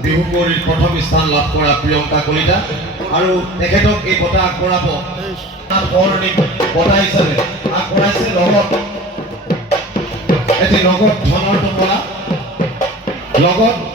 বিহুপুৰীৰ প্ৰথম স্থান লাভ কৰা প্ৰিয়ংকা কলিতা আৰু তেখেতক এই বঁটা আগবঢ়াব পৌৰাণিক বঁটা হিচাপে আগবঢ়াইছে লগত এটি নগদ ধনৰ টোপোলা লগত